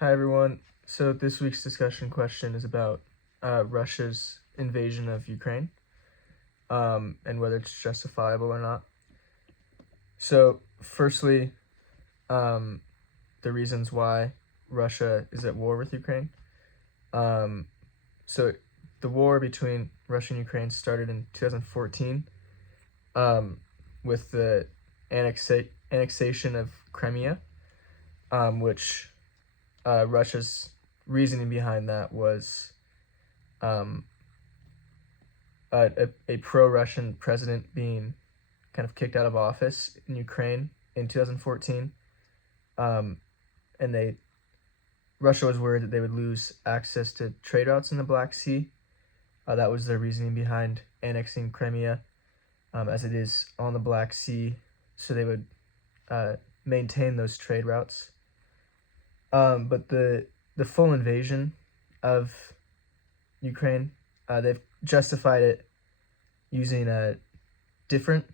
Hi everyone. So this week's discussion question is about Russia's invasion of Ukraine and whether it's justifiable or not. So firstly, um, the reasons why Russia is at war with Ukraine. Um, so the war between Russia and Ukraine started in 2014 um, with the annexation of Crimea, which Russia's reasoning behind that was um, a pro-Russian president being kind of kicked out of office in Ukraine in 2014, and Russia was worried that they would lose access to trade routes in the Black Sea. That was their reasoning behind annexing Crimea, as it is on the Black Sea, so they would maintain those trade routes. But the full invasion of Ukraine, they've justified it using different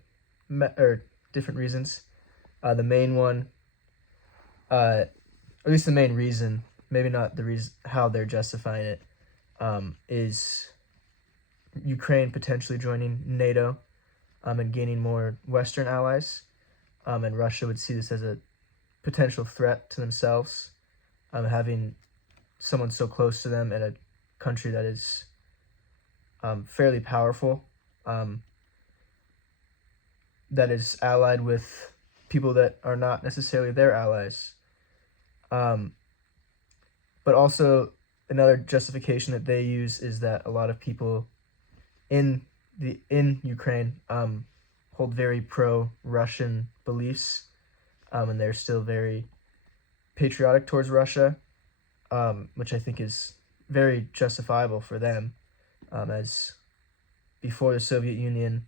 different reasons. The main one, at least the main reason, maybe not the reason how they're justifying it, is Ukraine potentially joining NATO and gaining more Western allies, and Russia would see this as a potential threat to themselves, having someone so close to them in a country that is fairly powerful, that is allied with people that are not necessarily their allies. But also another justification that they use is that a lot of people in Ukraine hold very pro-Russian beliefs, and they're still very patriotic towards Russia, which I think is very justifiable for them, as before the Soviet Union,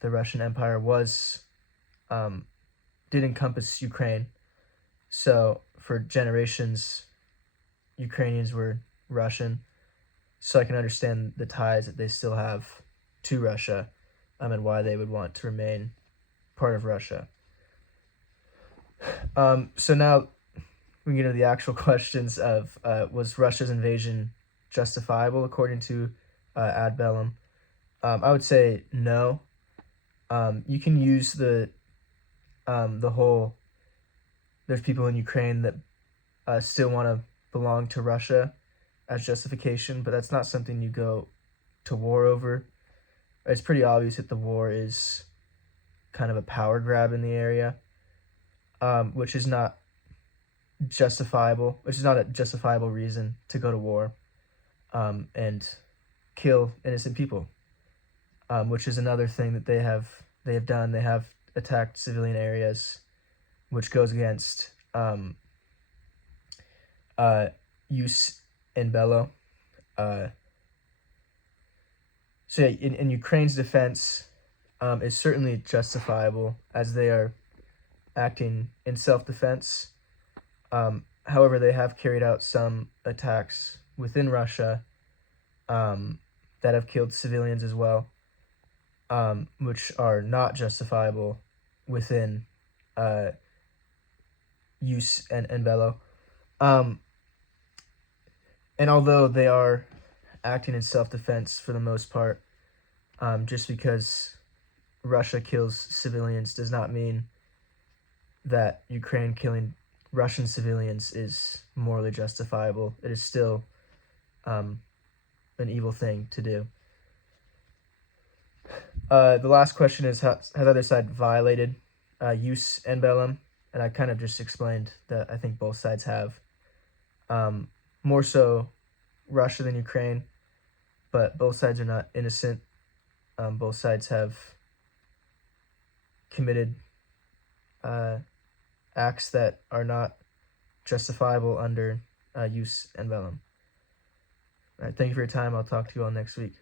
the Russian Empire did encompass Ukraine. So for generations, Ukrainians were Russian. So I can understand the ties that they still have to Russia, and why they would want to remain part of Russia. So now we can get into the actual questions of was Russia's invasion justifiable according to Ad Bellum? I would say no. You can use the whole, there's people in Ukraine that still want to belong to Russia as justification, but that's not something you go to war over. It's pretty obvious that the war is kind of a power grab in the area, which is not justifiable, which is not a justifiable reason to go to war and kill innocent people, which is another thing that they have done. They have attacked civilian areas, which goes against jus in bello. So yeah, in Ukraine's defense, is certainly justifiable as they are acting in self-defense. However, they have carried out some attacks within Russia that have killed civilians as well, which are not justifiable within jus and bello. And although they are acting in self-defense for the most part, just because Russia kills civilians does not mean that Ukraine killing Russian civilians is morally justifiable. It is still an evil thing to do. The last question is, has either side violated jus and bellum? And I kind of just explained that I think both sides have. More so Russia than Ukraine, but both sides are not innocent. Both sides have committed acts that are not justifiable under jus and bellum. All right, thank you for your time. I'll talk to you all next week.